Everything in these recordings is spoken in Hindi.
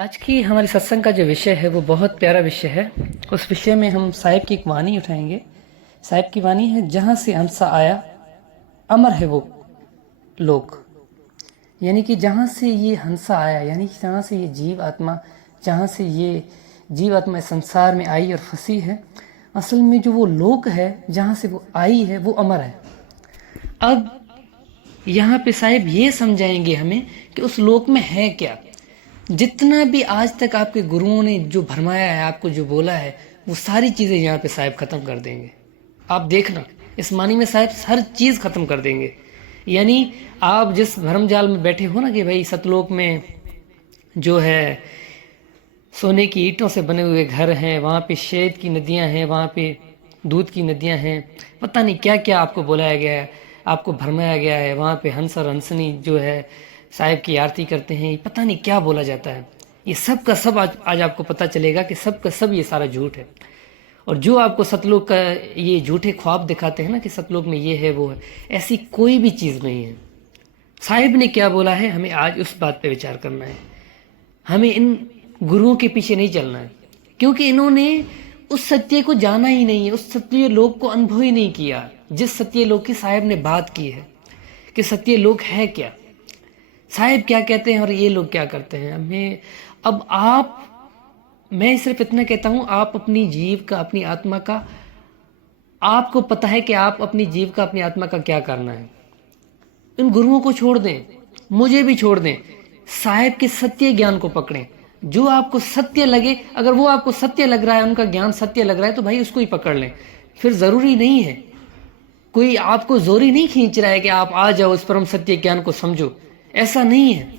आज की हमारी सत्संग का जो विषय है वो बहुत प्यारा विषय है। उस विषय में हम साहिब की एक वाणी उठाएंगे। साहिब की वाणी है, जहाँ से हंसा आया अमर है वो लोक। यानी कि जहाँ से ये हंसा आया, यानी कि जहाँ से ये जीव आत्मा, जहाँ से ये जीव आत्मा इस संसार में आई और फंसी है, असल में जो वो लोक है जहाँ से वो आई है वो अमर है। अब यहाँ पे साहिब ये समझाएंगे हमें कि उस लोक में है क्या। जितना भी आज तक आपके गुरुओं ने जो भरमाया है, आपको जो बोला है, वो सारी चीज़ें यहाँ पे साहिब ख़त्म कर देंगे। आप देखना, इस मानी में साहिब हर चीज़ ख़त्म कर देंगे। यानी आप जिस भरम जाल में बैठे हो ना कि भाई सतलोक में जो है सोने की ईंटों से बने हुए घर हैं, वहाँ पे शहद की नदियाँ हैं, वहाँ पे दूध की नदियाँ हैं, पता नहीं क्या क्या आपको बुलाया गया है, आपको भरमाया गया है। वहाँ पे हंस और हंसनी जो है साहिब की आरती करते हैं, पता नहीं क्या बोला जाता है। ये सब का सब आज आपको पता चलेगा कि सब का सब ये सारा झूठ है। और जो आपको सतलोक का ये झूठे ख्वाब दिखाते हैं ना कि सतलोक में ये है वो है, ऐसी कोई भी चीज़ नहीं है। साहिब ने क्या बोला है, हमें आज उस बात पे विचार करना है। हमें इन गुरुओं के पीछे नहीं चलना है, क्योंकि इन्होंने उस सत्य को जाना ही नहीं है, उस सत्य लोक को अनुभव ही नहीं किया जिस सत्य लोक की साहिब ने बात की है कि सत्य लोक है क्या, साहिब क्या कहते हैं और ये लोग क्या करते हैं। हमें अब मैं सिर्फ इतना कहता हूं, आप अपनी जीव का, अपनी आत्मा का, आपको पता है कि आप अपनी जीव का, अपनी आत्मा का क्या करना है। इन गुरुओं को छोड़ दें, मुझे भी छोड़ दें, साहिब के सत्य ज्ञान को पकड़ें। जो आपको सत्य लगे, अगर वो आपको सत्य लग रहा है, उनका ज्ञान सत्य लग रहा है, तो भाई उसको ही पकड़ लें। फिर जरूरी नहीं है, कोई आपको जोरी नहीं खींच रहा है कि आप आ जाओ इस परम सत्य ज्ञान को समझो, ऐसा नहीं है।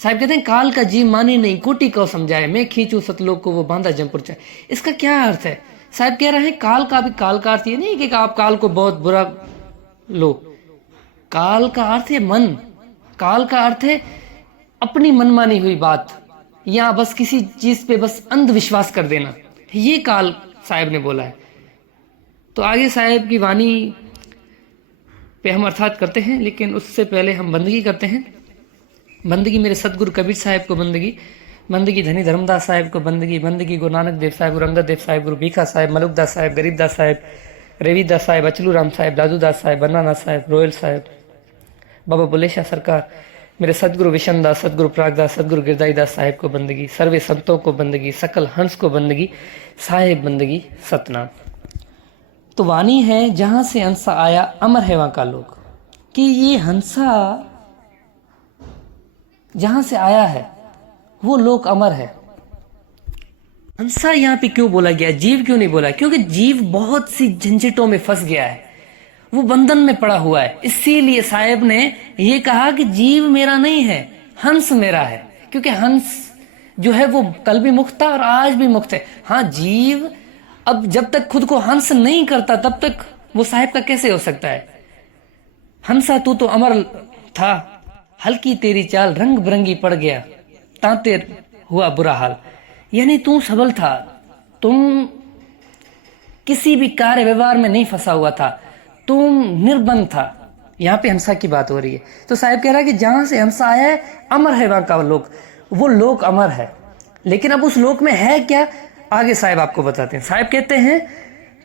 साहिब कहते हैं काल का जीव माने नहीं, कोटि को समझाए, मैं खींचू सतलोक को वो बांधा जमपुर चाहे। इसका क्या अर्थ है? साहिब कह रहे हैं काल का भी, काल का अर्थ ये नहीं कि आप काल को बहुत बुरा लो। काल का अर्थ है मन, काल का अर्थ है अपनी मनमानी हुई बात, या बस किसी चीज पे बस अंधविश्वास कर देना, ये काल साहिब ने बोला है। तो आगे साहिब की वाणी पे हम अर्थात करते हैं, लेकिन उससे पहले हम बंदगी करते हैं। बंदगी मेरे सतगुरु कबीर साहिब को बंदगी, बंदगी धनी धर्मदास साहिब को बंदगी, बंदगी गुरु नानक देव साहिब, गुरु अंगद देव साहिब, गुरु भीखा साहिब, मलुकदास साहिब, गरीबदास साहिब, रविदास साहिब, अचलू राम साहिब, दादूदास साहिब, बन्नानाथ साहिब, रोयल साहिब, बाबा बुलेशा सरकार, मेरे सदगुरु विशनदास, सदगुरु प्रागदास, सदगुरु गिरदाईदास साहिब को बंदगी, सर्वे संतों को बंदगी, सकल हंस को बंदगी, साहिब बंदगी सतनाम। तो वाणी है, जहां से हंसा आया अमर है वहां का लोक। कि ये हंसा जहां से आया है वो लोक अमर है। हंसा यहाँ पे क्यों बोला गया, जीव क्यों नहीं बोला? क्योंकि जीव बहुत सी झंझटों में फंस गया है, वो बंधन में पड़ा हुआ है। इसीलिए साहिब ने ये कहा कि जीव मेरा नहीं है, हंस मेरा है। क्योंकि हंस जो है वो कल भी मुक्त था और आज भी मुक्त है। हाँ, जीव अब जब तक खुद को हंस नहीं करता तब तक वो साहिब का कैसे हो सकता है? हंसा तू तो अमर था, हल्की तेरी चाल रंग बिरंगी पड़ गया, तांते हुआ बुरा हाल। यानी तू सबल था, तुम किसी भी कार्य व्यवहार में नहीं फंसा हुआ था, तुम निर्बंध था। यहाँ पे हंसा की बात हो रही है। तो साहिब कह रहा है कि जहां से हंसा आया है अमर है वहां का लोक, वो लोक अमर है। लेकिन अब उस लोक में है क्या, आगे साहिब आपको बताते हैं। साहिब कहते हैं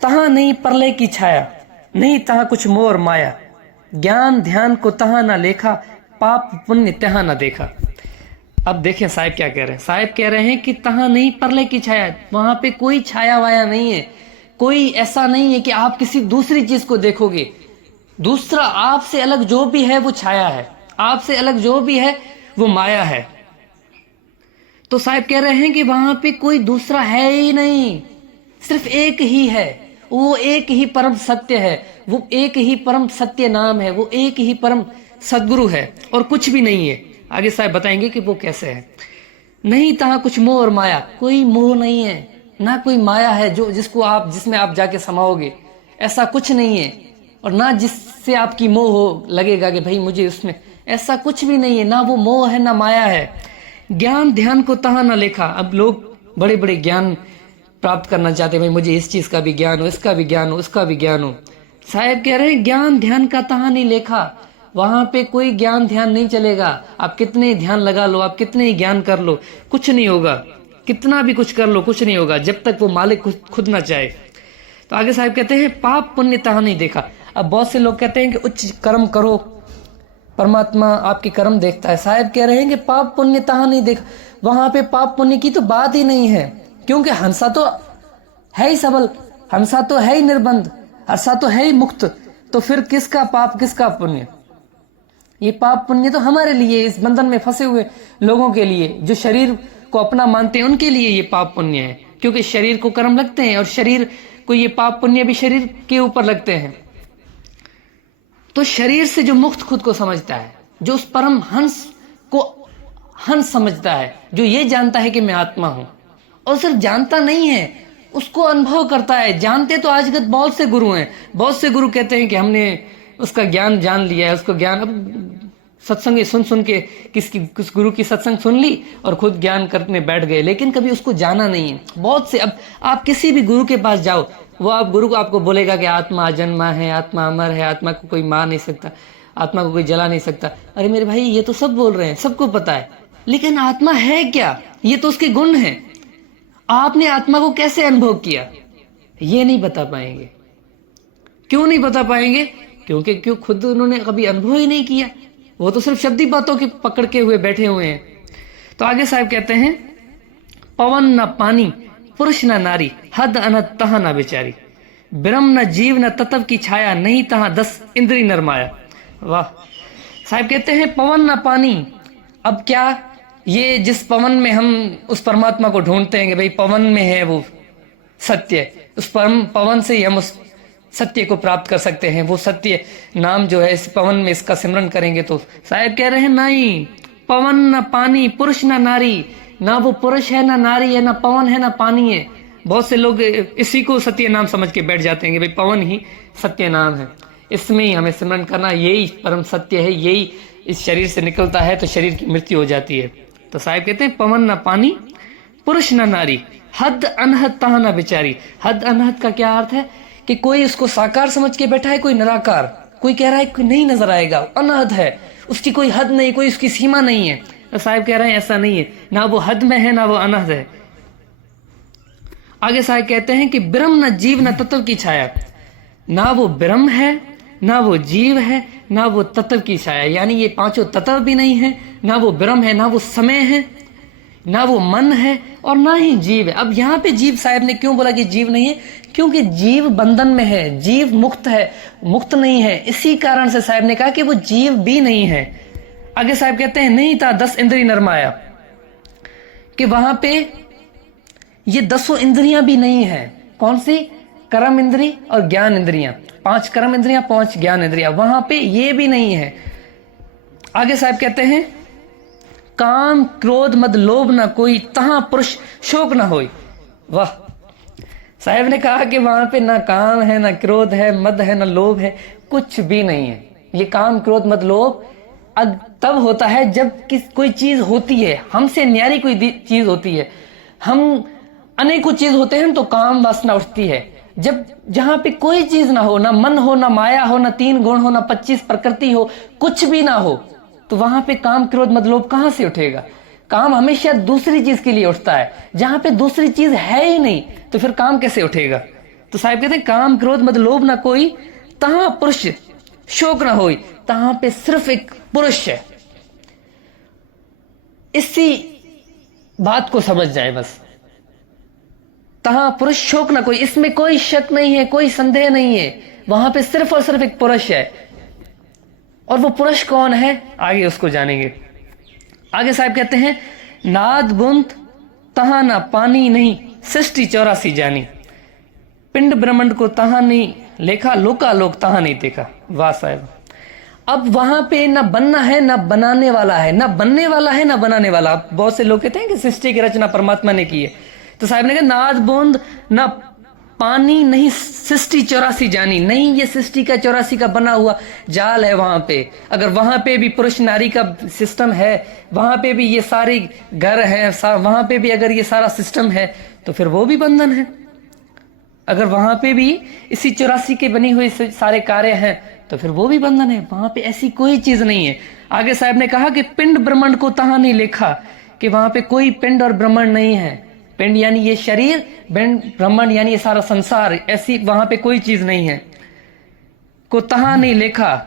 तहां नहीं प्रलय की छाया, नहीं तहां कुछ मोर माया, ज्ञान ध्यान को तहां ना लेखा, पाप पुण्य तहां ना देखा। अब देखें साहिब क्या कह रहे हैं। साहिब कह रहे हैं कि तहां नहीं प्रलय की छाया, वहां पे कोई छाया वाया नहीं है, कोई ऐसा नहीं है कि आप किसी दूसरी चीज को देखोगे। दूसरा आपसे अलग जो भी है वो छाया है, आपसे अलग जो भी है वो माया है। तो साहिब कह रहे हैं कि वहां पे कोई दूसरा है ही नहीं, सिर्फ एक ही है, वो एक ही परम सत्य है, वो एक ही परम सत्य नाम है, वो एक ही परम सदगुरु है और कुछ भी नहीं है। आगे साहिब बताएंगे कि वो कैसे है। नहीं तहां कुछ मोह और माया, कोई मोह नहीं है, ना कोई माया है जो जिसमें आप जाके समाओगे, ऐसा कुछ नहीं है। और ना जिससे आपकी मोह हो लगेगा कि भाई मुझे उसमें, ऐसा कुछ भी नहीं है। ना वो मोह है ना माया है। ज्ञान ध्यान को तहां ना लेखा। अब लोग बड़े बड़े ज्ञान प्राप्त करना चाहते हैं, भाई मुझे इस चीज का भी ज्ञान हो, इसका भी ज्ञान हो, उसका भी ज्ञान हो। साहिब कह रहे हैं ज्ञान ध्यान का तहां नहीं लेखा, वहां पे कोई ज्ञान ध्यान नहीं चलेगा। आप कितने ध्यान लगा लो, आप कितने ही ज्ञान कर लो, कुछ नहीं होगा। कितना भी कुछ कर लो, कुछ नहीं होगा जब तक वो मालिक खुद ना चाहे। तो आगे साहब कहते हैं पाप पुण्य तहाँ नहीं देखा। अब बहुत से लोग कहते हैं कि उच्च कर्म करो, परमात्मा आपके कर्म देखता है। साहब कह रहे हैं कि पाप पुण्य तहाँ नहीं देखा। वहां पे पाप पुण्य की तो बात ही नहीं है, क्योंकि हंसा तो है ही सबल, हंसा तो है ही निर्बंध, हंसा तो है ही मुक्त। तो फिर किसका पाप किसका पुण्य? ये पाप पुण्य तो हमारे लिए, इस बंधन में फंसे हुए लोगों के लिए, जो शरीर को अपना मानते हैं उनके लिए ये पाप पुण्य है। क्योंकि शरीर को कर्म लगते हैं और शरीर को ये पाप पुण्य भी शरीर के ऊपर लगते हैं। तो शरीर से जो मुक्त खुद को समझता है, जो उस परम हंस को हंस समझता है, जो ये जानता है कि मैं आत्मा हूं, और सिर्फ जानता नहीं है, उसको अनुभव करता है। जानते तो आजकल बहुत से गुरु हैं, बहुत से गुरु कहते हैं कि हमने उसका ज्ञान जान लिया है, उसको ज्ञान। अब सत्संग सुन के किस गुरु की सत्संग सुन ली और खुद ज्ञान करने बैठ गए, लेकिन कभी उसको जाना नहीं है। बहुत से, अब आप किसी भी गुरु के पास जाओ, वो आप गुरु को आपको बोलेगा कि आत्मा अजन्मा है, आत्मा अमर है, आत्मा को कोई मार नहीं सकता, आत्मा को कोई जला नहीं सकता। अरे मेरे भाई, ये तो सब बोल रहे हैं, सबको पता है, लेकिन आत्मा है क्या? ये तो उसके गुण है। आपने आत्मा को कैसे अनुभव किया, ये नहीं बता पाएंगे। क्यों नहीं बता पाएंगे? क्यों खुद उन्होंने कभी अनुभव ही नहीं किया। वो तो सिर्फ शब्दी बातों की पकड़ के हुए बैठे हुए हैं। तो आगे साहब कहते हैं पवन न पानी, पुरुष न नारी, हद अनत तहा न बेचारी, ब्रह्म न जीव न तत्व की छाया, नहीं तहा 10 इंद्री नरमाया। वाह। साहब कहते हैं पवन न पानी। अब क्या, ये जिस पवन में हम उस परमात्मा को ढूंढते हैं कि भाई पवन में है वो सत्य, उस पवन से ही हम उस सत्य को प्राप्त कर सकते हैं। वो सत्य नाम जो है, इस पवन में इसका सिमरन करेंगे तो साहब कह रहे हैं नहीं, पवन न पानी, पुरुष न नारी, ना वो पुरुष है ना नारी है, ना पवन है ना पानी है। बहुत से लोग इसी को सत्य नाम समझ के बैठ जाते हैं कि भाई पवन ही सत्य नाम है, इसमें ही हमें सिमरन करना, यही परम सत्य है, यही इस शरीर से निकलता है तो शरीर की मृत्यु हो जाती है। तो साहब कहते हैं पवन न पानी, पुरुष न नारी, हद अनहद तहा न बेचारी। हद अनहद का क्या अर्थ है कि कोई उसको साकार समझ के बैठा है, कोई निराकार, कोई कह रहा है कि नहीं नजर आएगा, अनहद है, उसकी कोई हद नहीं, कोई उसकी सीमा नहीं है। तो साहब कह रहे हैं ऐसा नहीं है, ना वो हद में है ना वो अनहद है। आगे साहब कहते हैं कि ब्रह्म न जीव न तत्व की छाया, ना वो ब्रह्म है ना वो जीव है ना वो तत्व की छाया, यानी ये पांचों तत्व भी नहीं है, ना वो ब्रह्म है, ना वो समय है, ना वो मन है, और ना ही जीव है। अब यहाँ पे जीव साहब ने क्यों बोला कि जीव नहीं है? क्योंकि जीव बंधन में है, जीव मुक्त है, मुक्त नहीं है। इसी कारण से साहब ने कहा कि वो जीव भी नहीं है। आगे साहब कहते हैं नहीं था 10 इंद्री नरमाया, कि वहां पे ये 10 इंद्रियां भी नहीं है। कौन सी? कर्म इंद्री और ज्ञान इंद्रियां, 5 कर्म इंद्रियां 5 ज्ञान इंद्रियां, वहां पे ये भी नहीं है। आगे साहब कहते हैं काम क्रोध मद लोभ न कोई, तहां पुरुष शोक न होई। वाह। साहब ने कहा कि वहां पे ना काम है, ना क्रोध है, मद है, ना लोभ है, कुछ भी नहीं है। ये काम क्रोध मद लोभ तब होता है जब कोई चीज होती है, हमसे न्यारी कोई चीज होती है, हम अनेकों चीज होते हैं तो काम वासना उठती है। जब जहां पे कोई चीज ना हो, ना मन हो, ना माया हो, ना 3 गुण हो, ना 25 प्रकृति हो, कुछ भी ना हो, तो वहां पे काम क्रोध मद लोभ कहां से उठेगा? काम हमेशा दूसरी चीज के लिए उठता है। जहां पे दूसरी चीज है ही नहीं तो फिर काम कैसे उठेगा? तो साहब कहते हैं काम क्रोध मद लोभ ना कोई, तहां पुरुष शोक ना होई, तहां पे सिर्फ एक पुरुष है। इसी बात को समझ जाए बस, तहां पुरुष शोक ना कोई, इसमें कोई शक नहीं है, कोई संदेह नहीं है। वहां पे सिर्फ और सिर्फ एक पुरुष है, और वो पुरुष कौन है आगे उसको जानेंगे। आगे साहब कहते हैं नाद बुंद तहां ना पानी नहीं, सृष्टि 84 जानी, पिंड ब्रह्मांड को तहां नहीं लेखा, लोका लोक तहां नहीं देखा। वाह साहब। अब वहां पे ना बनना है ना बनाने वाला है, ना बनने वाला है ना बनाने वाला। बहुत से लोग कहते हैं कि सृष्टि की रचना परमात्मा ने की है, तो साहब ने कहा नाद बूंद ना पानी नहीं, सृष्टि 84 जानी, नहीं ये सृष्टि का 84 का बना हुआ जाल है वहां पे। अगर वहां पे भी पुरुष नारी का सिस्टम है, वहां पे भी ये सारे घर हैं, वहां पे भी अगर ये सारा सिस्टम है, तो फिर वो भी बंधन है। अगर वहां पे भी इसी 84 के बनी हुई सारे कार्य हैं तो फिर वो भी बंधन है। वहां पे ऐसी कोई चीज नहीं है। आगे साहब ने कहा कि पिंड ब्रह्मांड को तहा नहीं लिखा, कि वहां पे कोई पिंड और ब्रह्मांड नहीं है। पिंड यानी ये शरीर, ब्रह्मांड यानी ये सारा संसार, ऐसी वहां पे कोई चीज नहीं है। को तहा नहीं लिखा।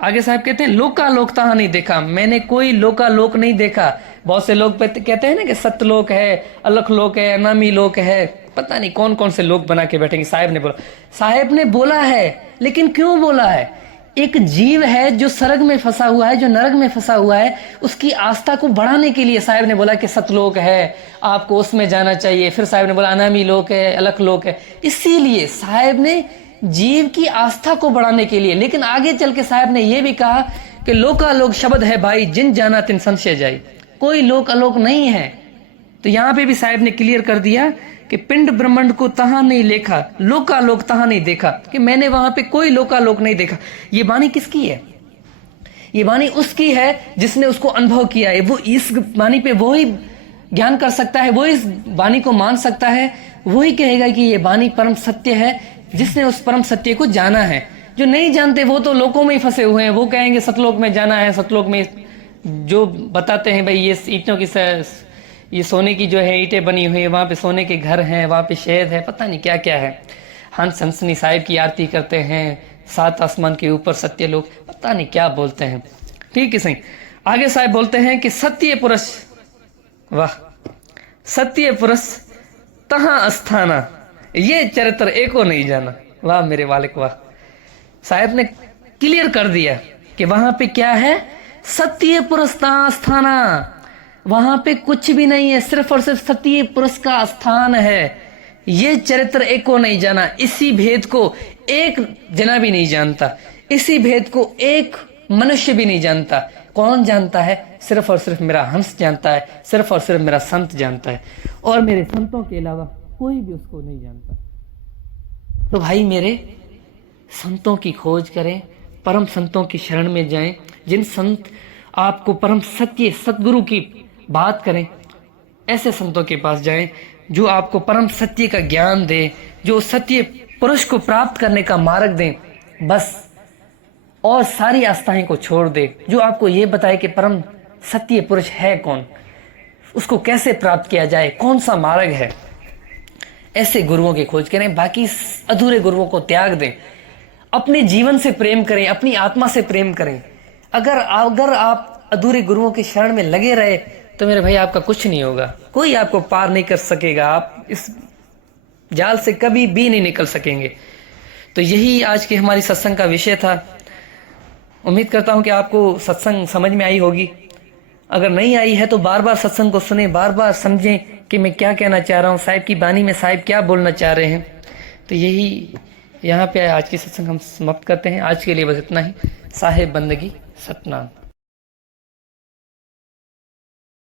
आगे साहब कहते हैं लोकालोक तहा नहीं देखा, मैंने कोई लोकालोक नहीं देखा। बहुत से लोग कहते हैं ना कि सत्यलोक है, अलख लोक है, अनामी लोक है, पता नहीं कौन कौन से लोग बना के बैठेंगे। साहेब ने बोला है, लेकिन क्यों बोला है? एक जीव है जो स्वर्ग में फंसा हुआ है, जो नरक में फंसा हुआ है, उसकी आस्था को बढ़ाने के लिए साहेब ने बोला कि सतलोक है, आपको उसमें जाना चाहिए। फिर साहेब ने बोला अनामी लोक है, अलख लोक है। इसीलिए साहेब ने जीव की आस्था को बढ़ाने के लिए। लेकिन आगे चल के साहब ने यह भी कहा कि लोकालोक शब्द है भाई, जिन जाना तिन संशय जाए, कोई लोक अलोक नहीं है। तो यहां पे भी साहब ने क्लियर कर दिया कि पिंड ब्रह्मांड को तहा नहीं लेखा, लोकालोक तहा नहीं देखा, कि मैंने वहां पे कोई लोकालोक नहीं देखा। ये वाणी किसकी है? ये वाणी उसकी है जिसने उसको अनुभव किया है। वो इस वाणी पे वो ही ज्ञान कर सकता है, वो इस वाणी को मान सकता है, वही कहेगा कि ये वाणी परम सत्य है, जिसने उस परम सत्य को जाना है। जो नहीं जानते वो तो लोकों में ही फंसे हुए हैं। वो कहेंगे सतलोक में जाना है, सतलोक में जो बताते हैं भाई ये ईंटों की ये सोने की जो है ईंटें बनी हुई है, वहां पे सोने के घर हैं, वहां पे शहद है, पता नहीं क्या क्या है। हंस हंसनी साहिब की आरती करते हैं, 7 आसमान के ऊपर सत्य लोग, पता नहीं क्या बोलते हैं। ठीक है सही। आगे साहिब बोलते हैं कि सत्य पुरुष, वाह, सत्य पुरुष तहां अस्थाना, ये चरित्र एको नहीं जाना। वाह मेरे वालिक वाह। साहब ने क्लियर कर दिया कि वहां पे क्या है, सत्य पुरुष तहां स्थाना, वहां पे कुछ भी नहीं है, सिर्फ और सिर्फ सत्य पुरुष का स्थान है। ये चरित्र एको नहीं जाना, इसी भेद को एक जना भी नहीं जानता, इसी भेद को एक मनुष्य भी नहीं जानता। कौन जानता है? सिर्फ और सिर्फ मेरा हंस जानता है, सिर्फ और सिर्फ मेरा संत जानता है, और मेरे संतों के अलावा कोई भी उसको नहीं जानता। तो भाई मेरे, संतों की खोज करें, परम संतों की शरण में जाएं, जिन संत आपको परम सत्य सतगुरु की बात करें, ऐसे संतों के पास जाएं जो आपको परम सत्य का ज्ञान दे, जो सत्य पुरुष को प्राप्त करने का मार्ग दें, बस, और सारी आस्थाएं को छोड़ दे, जो आपको ये बताए कि परम सत्य पुरुष है कौन, उसको कैसे प्राप्त किया जाए, कौन सा मार्ग है। ऐसे गुरुओं की खोज करें, बाकी अधूरे गुरुओं को त्याग दें, अपने जीवन से प्रेम करें, अपनी आत्मा से प्रेम करें। अगर आप अधूरे गुरुओं की शरण में लगे रहे तो मेरे भाई आपका कुछ नहीं होगा, कोई आपको पार नहीं कर सकेगा, आप इस जाल से कभी भी नहीं निकल सकेंगे। तो यही आज की हमारी सत्संग का विषय था। उम्मीद करता हूं कि आपको सत्संग समझ में आई होगी। अगर नहीं आई है तो बार बार सत्संग को सुने, बार बार समझें कि मैं क्या कहना चाह रहा हूँ, साहिब की बानी में साहिब क्या बोलना चाह रहे हैं। तो यही यहाँ पे आज की सत्संग हम समाप्त करते हैं। आज के लिए बस इतना ही। साहिब बंदगी सतनाम।